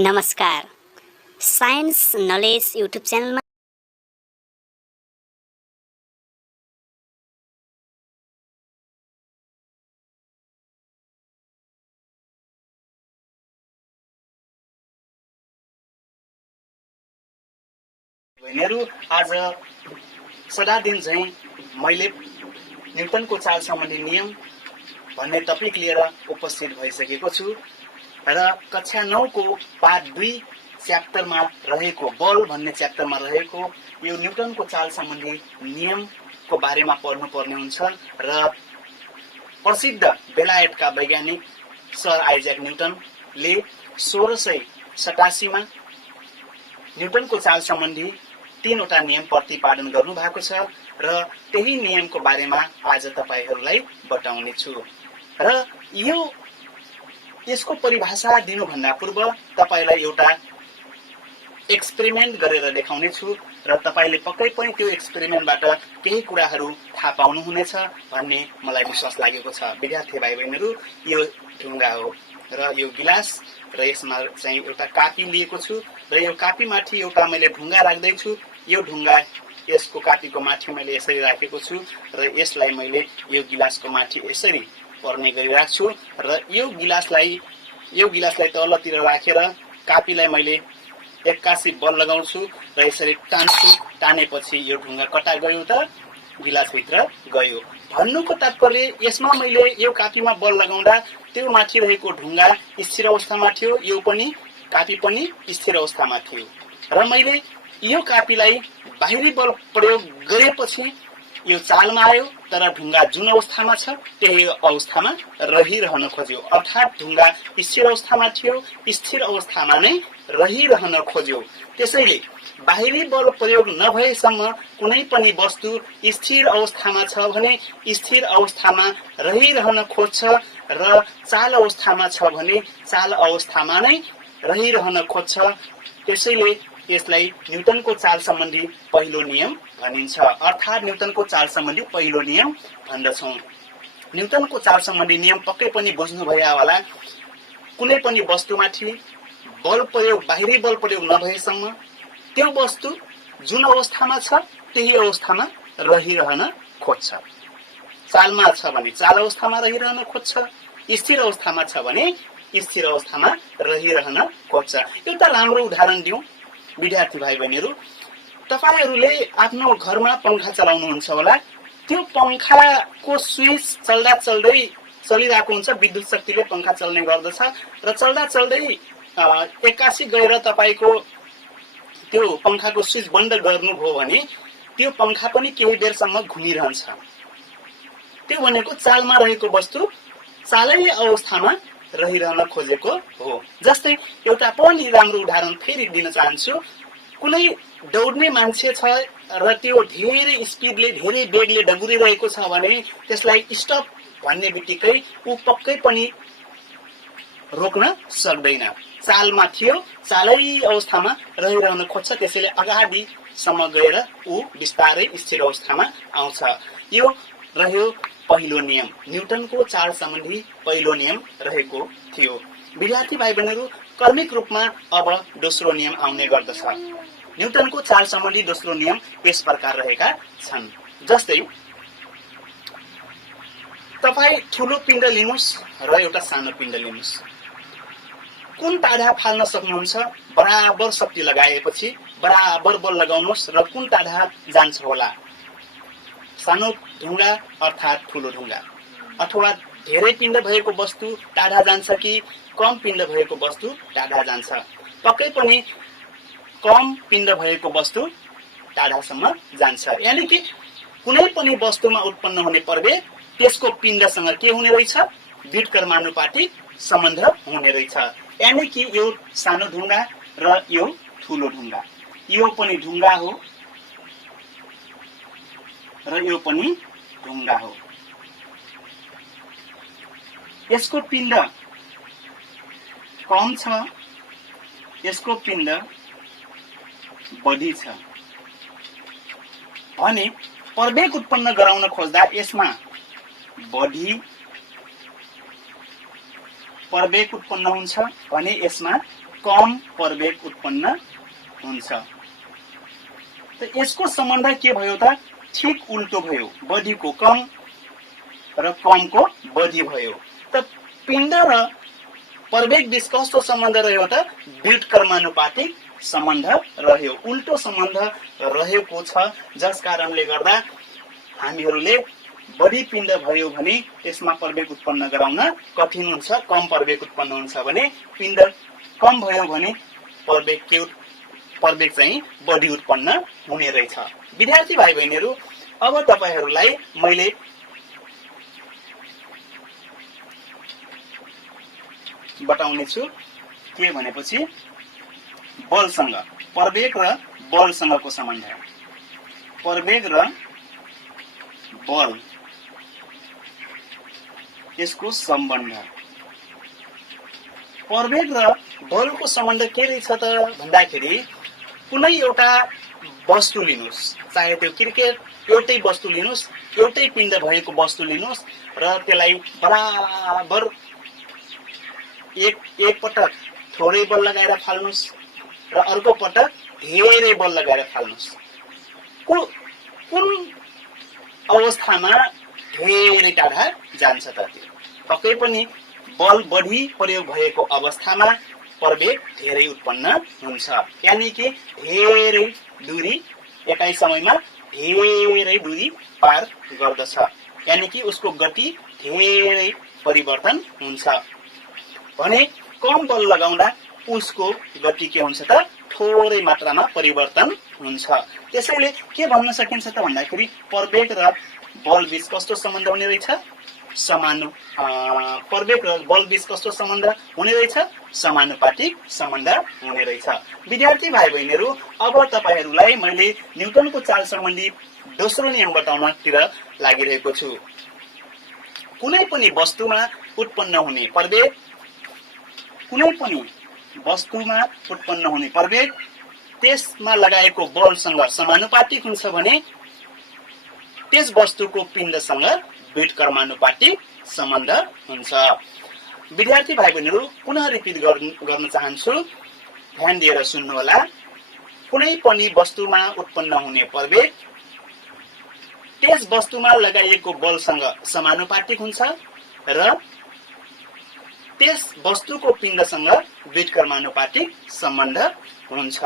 नमस्कार, science knowledge YouTube च्यानलमा मेरो आज सदा दिन झैं मैले न्युटनको चाल सम्बन्धी नियम भन्ने टपिक लिएर उपस्थित भइसकेको छु र कक्षा 9 को पाठ 2 च्याप्टरमा रहेको बल भन्ने च्याप्टरमा रहेको यो न्युटनको चाल सम्बन्धी नियमको बारेमा पढ्नु पर्ने हुन्छ र प्रसिद्ध बेलायतका वैज्ञानिक सर आइज्याक न्युटनले 1687 मा न्युटनको चाल सम्बन्धी 3 वटा नियम प्रतिपादन गर्नु भएको छ र त्यही नियमको बारेमा आज तपाईहरुलाई बताउने छु र यसको परिभाषा दिनुभन्दा पूर्व तपाईलाई एउटा एक्सपेरिमेन्ट गरेर देखाउने छु र तपाईले पक्कै पनि त्यो एक्सपेरिमेन्टबाट केही कुराहरु थाहा पाउनु हुनेछ भन्ने मलाई विश्वास लागेको छ। विद्यार्थी भाइ बहिनीहरु, यो ढुङ्गा हो र यो गिलास र यसमा चाहिँ एउटा कापी लिएको छु र यो कापी माथि एउटा मैले ढुङ्गा राख्दै छु। यो ढुङ्गा यसको कापीको माथि मैले यसरी राखेको छु र यसलाई मैले यो गिलासको माथि यसरी पर्ने गरी राख्छु र यो गिलासलाई तलतिर राखेर कापीलाई मैले 81 बल लगाउँछु र यसरी तान्छु। तानेपछि यो ढुङ्गा कता गयो त गिलास भित्र गयो। भन्नुको तात्पर्य यसमा मैले यो कापीमा बल लगाउँदा त्यो माथि रहेको ढुङ्गा स्थिर अवस्थामा थियो, यो पनि कापी पनि स्थिर अवस्थामा थियो र मैले यो कापीलाई बाहिरी बल प्रयोग गरेपछि यो चालमा आयो, तर ढुङ्गा जुन अवस्थामा छ त्यही अवस्थामा रहिरहन खोज्यो। अर्थात् ढुङ्गा स्थिर अवस्थामा थियो, स्थिर अवस्थामा नै रहिरहन खोज्यो। त्यसैले बाहिरी बल प्रयोग नभएसम्म कुनै पनि वस्तु स्थिर अवस्थामा छ भने स्थिर अवस्थामा रहिरहन खोज्छ र चाल अवस्थामा छ भने चाल अवस्थामा नै रहिरहन खोज्छ। त्यसैले यसलाई न्युटनको चाल सम्बन्धी पहिलो नियम भनिन्छ। अर्थात् न्युटनको चाल सम्बन्धी पहिलो नियम भन्दछौं। न्युटनको चाल सम्बन्धी नियम पक्कै पनि बुझ्नु भया होला। कुनै पनि वस्तुमाथि बल प्रयोग बाहिरी बल प्रयोग नभएसम्म त्यो वस्तु जुन अवस्थामा छ त्यही अवस्थामा रहिरहन खोज्छ। चालमा छ भने चाल अवस्थामा रहिरहन खोज्छ, स्थिर अवस्थामा छ भने स्थिर अवस्थामा रहिरहन खोज्छ। एउटा राम्रो उदाहरण दिउँ विद्यार्थी भाइ बहिनीहरु, तपाईहरुले आफ्नो घरमा पंखा चलाउनुहुन्छ होला। त्यो पंखाको स्विच चल्दा चल्दै चलिरहेको हुन्छ, विद्युत शक्तिले पंखा चल्ने गर्दछ र चल्दा चल्दै 81 गएर तपाईको त्यो पंखाको स्विच बन्द गर्नुभयो भने त्यो पंखा पनि केही बेरसम्म घुमिरहन्छ। त्यो भनेको चालमा रहेको वस्तु चालै अवस्थामा रहिरहन खोजेको हो। जस्तै एउटा पनि राम्रो उदाहरण फेरि दिन चाहन्छु। कुनै दौड्ने मान्छे छ र त्यो धेरै स्पिडले धेरै वेगले दगुरिरहेको छ भने त्यसलाई स्टप भन्ने बित्तिकै ऊ पक्कै पनि रोक्न सक्दैन। चालमा थियो, चालै अवस्थामा रहिरहन खोज्छ, त्यसैले अगाडिसम्म गएर ऊ बिस्तारै स्थिर अवस्थामा आउँछ। यो रह्यो पहिलो नियम, न्युटनको चाल सम्बन्धी पहिलो नियम रहेको थियो। विद्यार्थी भाइ बहिनीहरु, क्रमिक रूपमा अब दोस्रो नियम आउने गर्दछ। न्युटनको चाल सम्बन्धी दोस्रो नियम यस प्रकार रहेका छन्। जस्तै तपाई ठूलो पिण्ड लिनुस् र एउटा सानो पिण्ड लिनुस्। कुन टाढा फाल्न सक्नुहुन्छ बराबर शक्ति लगाएपछि बराबर बल लगाउनुस् र कुन टाढा जान्छ होला। सानो ढुङ्गा अर्थात् ठूलो ढुङ्गा, अथवा धेरै पिण्ड भएको वस्तु टाढा जान्छ कि कम पिण्ड भएको वस्तु टाढा जान्छ। पक्कै पनि कम पिण्ड भएको वस्तु टाढासम्म जान्छ। यानी कि कुनै पनि वस्तुमा उत्पन्न हुने प्रवेग त्यसको पिण्डसँग के हुने रहेछ, व्युत्क्रमानुपातिक सम्बन्ध हुने रहेछ। यानी कि यो सानो ढुङ्गा र यो ठूलो ढुङ्गा, यो पनि ढुङ्गा हो र यो पनि ढुङ्गा हो। यसको पिण्ड कम छ, यसको पिण्ड बढी छ भने प्रवेग उत्पन्न गराउन खोज्दा यसमा बढी प्रवेग उत्पन्न हुन्छ भने यसमा कम प्रवेग उत्पन्न हुन्छ। त यसको सम्बन्ध के भयो त ठिक उल्टो भयो, बढीको कम र कमको बढी भयो। त पिण्ड र प्रवेग बीच कस्तो सम्बन्ध रह्यो त व्युत्क्रमानुपातिक सम्बन्ध रह्यो, उल्टो सम्बन्ध रहेको छ, जस कारणले गर्दा हामीहरूले बढी पिण्ड भयो भने त्यसमा प्रवेग उत्पन्न गराउन कठिन हुन्छ, कम प्रवेग उत्पन्न हुन्छ भने पिण्ड कम भयो भने प्रवेग चाहिँ बढी उत्पन्न हुने रहेछ। विद्यार्थी भाइ बहिनीहरू, अब तपाईहरूलाई मैले बताउने छु के भनेपछि बलसँग प्रवेग र बलसँगको सम्बन्ध। प्रवेग र बल यसको सम्बन्ध। प्रवेग र बलको सम्बन्ध के रहेछ त भन्दाखेरि कुनै एउटा वस्तु लिनुहोस्, चाहे त्यो क्रिकेट एउटै वस्तु लिनुहोस्, एउटै पिण्ड भएको वस्तु लिनुहोस् र त्यसलाई बराबर एक पटक थोरै बल लगाएर फाल्नुहोस् र अर्को पटक धेरै बल लगाएर फाल्नुहोस्। कुन अवस्थामा धेरै टाढा जान्छ त? पक्कै पनि बल बढी प्रयोग भएको अवस्थामा प्रवेग धेरै उत्पन्न हुन्छ, यानी कि धेरै दूरी एकै समयमा धेरै दूरी पार गर्दछ, यानी कि उसको गति धेरै परिवर्तन हुन्छ। भने कम बल लगाउँदा उसको गति के हुन्छ त थोरै मात्रामा परिवर्तन हुन्छ। त्यसैले के भन्न सकिन्छ त भन्दाखेरि प्रवेग र बल बीच कस्तो सम्बन्ध हुने रहेछ? प्रवेग र बल बीच कस्तो सम्बन्ध हुने रहेछ? समानुपातिक सम्बन्ध हुने रहेछ। विद्यार्थी भाइ बहिनीहरू, अब तपाईहरूलाई मैले न्युटनको चाल सम्बन्धी दोस्रो नियम बताउनतिर लागिरहेको छु। कुनै पनि वस्तुमा उत्पन्न हुने प्रवेग, कुनै पनि वस्तुमा उत्पन्न हुने प्रवेग त्यसमा लगाएको बलसँग समानुपातिक हुन्छ भने त्यस वस्तुको पिण्डसँग व्युत्क्रमानुपातिक सम्बन्ध हुन्छ। विद्यार्थी भाइ बहिनीहरू, पुनः रिपिट गर्न चाहन्छु, ध्यान दिएर सुन्नुहोला। कुनै पनि वस्तुमा उत्पन्न हुने प्रवेग त्यस वस्तुमा लगाइएको बलसँग समानुपातिक हुन्छ र त्यस वस्तुको पिण्डसँग व्युत्क्रमानुपातिक सम्बन्ध हुन्छ।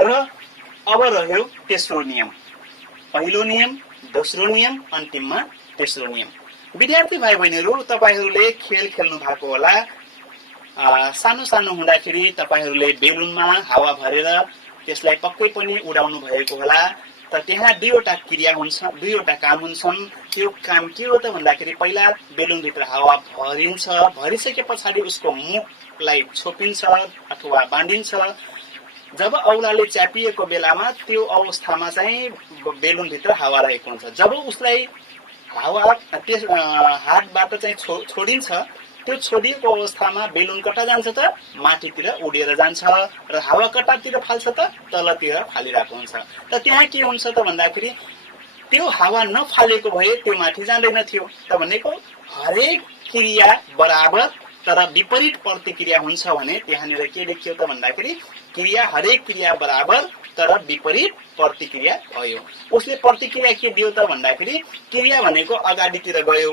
र अब रह्यो तेस्रो नियम। पहिलो नियम, दोस्रो नियम, अन्तिममा तेस्रो नियम। विद्यार्थी भाइ बहिनीहरू, तपाईहरूले खेल खेल्नु भएको होला। सानो सानो हुँदाखेरि तपाईहरूले बेलुनमा हावा भरेर त्यसलाई पक्कै पनि उडाउनु भएको होला। त त्यहाँ दुईवटा क्रिया हुन्छ, दुईवटा काम हुन्छन्। त्यो काम के हो त भन्दाखेरि पहिला बेलुनभित्र हावा भरिन्छ, भरिसके पछाडि उसको मुखलाई छोपिन्छ अथवा बाँधिन्छ। जब औलाले च्यापिएको बेलामा त्यो अवस्थामा चाहिँ बेलुनभित्र हावा रहेको हुन्छ। जब उसलाई हावा त्यस हातबाट चाहिँ छोडिन्छ, त्यो छोडिएको अवस्थामा बेलुन कता जान्छ त माथितिर उडेर जान्छ र हावा कतातिर फाल्छ त तलतिर फालिरहेको हुन्छ। त त्यहाँ के हुन्छ त भन्दाखेरि त्यो हावा नफालेको भए त्यो माथि जाँदैन थियो। त भनेको हरेक क्रिया बराबर तर विपरीत प्रतिक्रिया हुन्छ भने त्यहाँनिर के देखियो त भन्दाखेरि हरेक क्रिया बराबर तर विपरीत प्रतिक्रिया भयो। उसले प्रतिक्रिया के दियो त भन्दाखेरि क्रिया भनेको अगाडितिर गयो,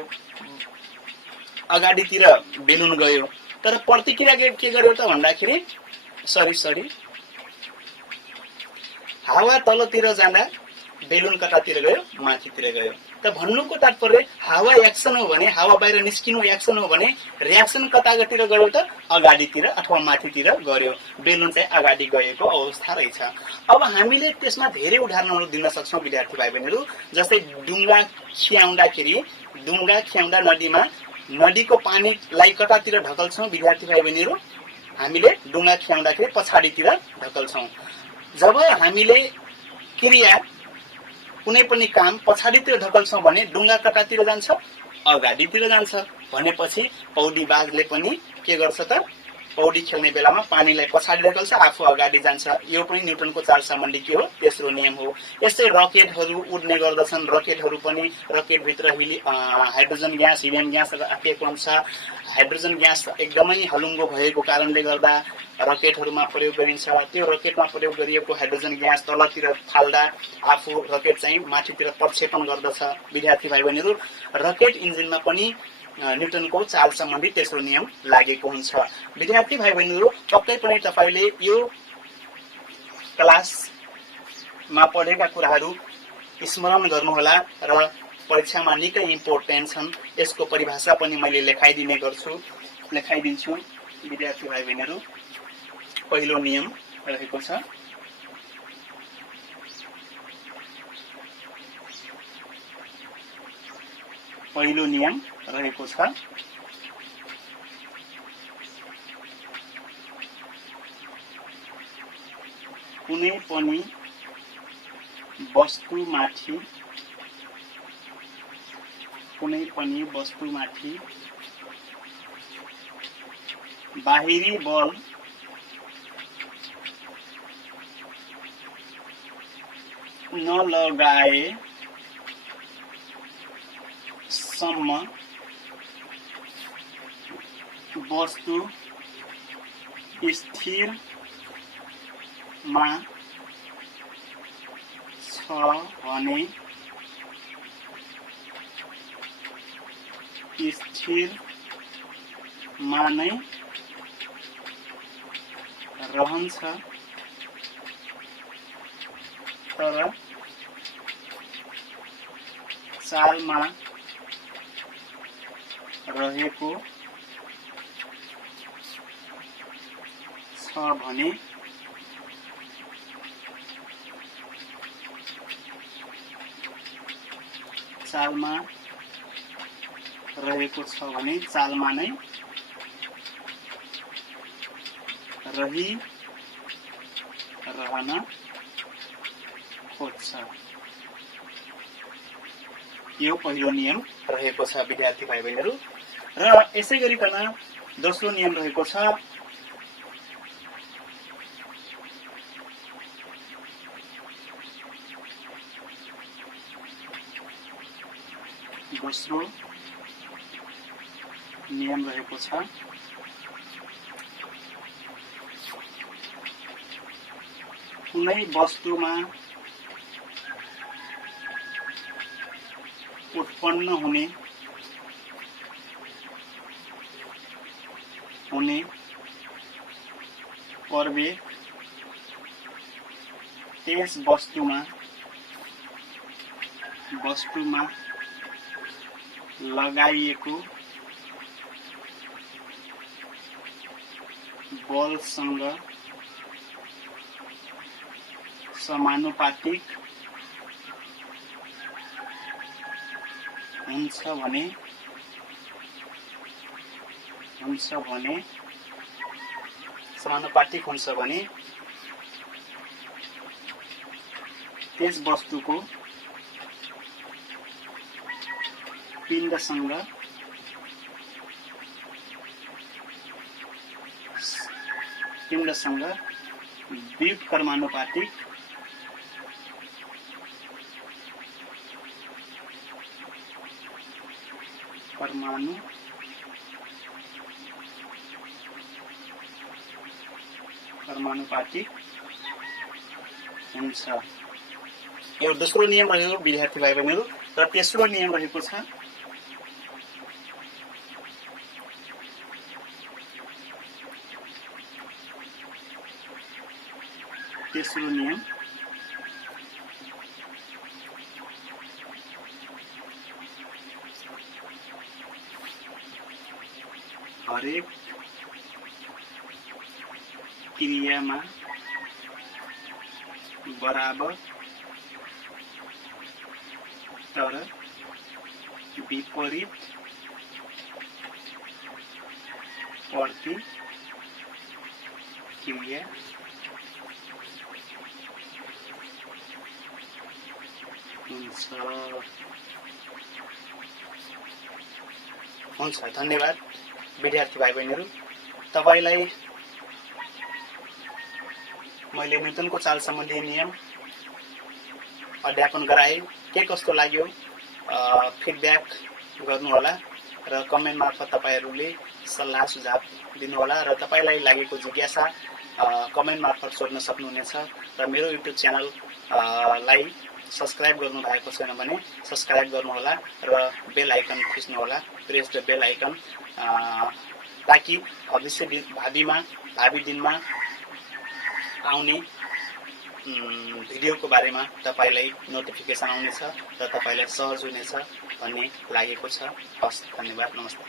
अगाडितिर बेलुन गयो, तर प्रतिक्रिया के गर्यो त भन्दाखेरि हावा तलतिर जाँदा बेलुन कतातिर गयो, माथितिर गयो। त भन्नुको तात्पर्य हावा एक्सन हो भने, हावा बाहिर निस्किनु एक्सन हो भने रियाक्सन कतातिर गयो त अगाडितिर अथवा माथितिर गयो। बेलुन चाहिँ अगाडि गएको अवस्था रहेछ। अब हामीले त्यसमा धेरै उदाहरणहरू दिन सक्छौँ विद्यार्थी भाइ बहिनीहरू। जस्तै डुङ्गा खियाउँदा नदीमा नदीको पानीलाई कतातिर ढकल्छौँ विद्यार्थी भाइ बहिनीहरू? हामीले डुङ्गा खियाउँदाखेरि पछाडितिर ढकल्छौँ। जब हामीले क्रिया कुनै पनि काम पछाडितिर ढकल्छौँ भने डुङ्गा कतातिर जान्छ? अगाडितिर जान्छ। भनेपछि पौडीबाजले पनि के गर्छ त पौडी खेल्ने बेलामा पानीलाई पछाडि धकेल्छ, आफू अगाडि जान्छ। यो पनि न्युटनको चाल सम्बन्धी के हो? तेस्रो नियम हो। यस्तै रकेटहरू उड्ने गर्दछन्। रकेटहरू पनि रकेटभित्र हाइड्रोजन ग्यास, हिलियम ग्यास राखिएको हुन्छ। हाइड्रोजन ग्यास एकदमै हलुङ्गो भएको कारणले गर्दा रकेटहरूमा प्रयोग गरिन्छ। त्यो रकेटमा प्रयोग गरिएको हाइड्रोजन ग्यास तलतिर फाल्दा आफू रकेट चाहिँ माथितिर प्रक्षेपण गर्दछ। विद्यार्थी भाइ बहिनीहरू, रकेट इन्जिनमा पनि न्युटनको चाल सम्बन्धी तेस्रो नियम लागेको हुन्छ। विद्यार्थी भाइ बहिनीहरू, पक्कै पनि तपाईले यो क्लासमा पढेका कुराहरू स्मरण गर्नुहोला र परीक्षामा निकै इम्पोर्टेन्ट छन्। यसको परिभाषा पनि मैले लेखाइदिन्छु। विद्यार्थी भाइ बहिनीहरू, पहिलो नियम रहेको छ कुनै पनि वस्तुमाथि बाहिरी बल नलगाएसम्म वस्तु स्थिरमा छ भने स्थिरमा नै रहन्छ, तर चालमा रहेको छ भने चालमा नै रहन खोज्छ। यो पहिलो नियम रहेको छ विद्यार्थी भाइ बहिनीहरू। र यसै गरिकन दोस्रो नियम रहेको छ कुनै वस्तुमा उत्पन्न हुने प्रवेग त्यस वस्तुमा लगाइएको बलसँग समानुपातिक हुन्छ भने त्यस वस्तुको पिण्डसँग व्युत्क्रमानुपातिक हुन्छ। यो दोस्रो नियम रह्यो विद्यार्थी भाइ बहिनीहरू। र तेस्रो नियम रहेको छ हरेक क्रियामा बराबर तर विपरीत प्रतिक्रिया हुन्छ। धन्यवाद विद्यार्थी भाइ बहिनीहरू। तपाईलाई मैले न्युटनको चाल सम्बन्धी नियम अध्यापन गराए के कस्तो लाग्यो फिडब्याक गर्नुहोला र कमेन्ट मार्फत तपाईहरूले सल्लाह सुझाव दिनुहोला र तपाईलाई लागेको जिज्ञासा कमेन्ट मार्फत सोध्न सक्नुहुनेछ र मेरो युट्युब च्यानल लाई सब्स्क्राइब गर्नु भएको छैन भने सब्स्क्राइब गर्नुहोला र बेल आइकन थिच्नुहोला प्रेस द बेल आइकन ताकि भविष्य भावी दिनमा आउने भिडियोको बारेमा तपाईलाई नोटिफिकेसन आउनेछ र तपाईलाई सहज हुनेछ भन्ने लागेको छ। हस्, धन्यवाद, नमस्ते।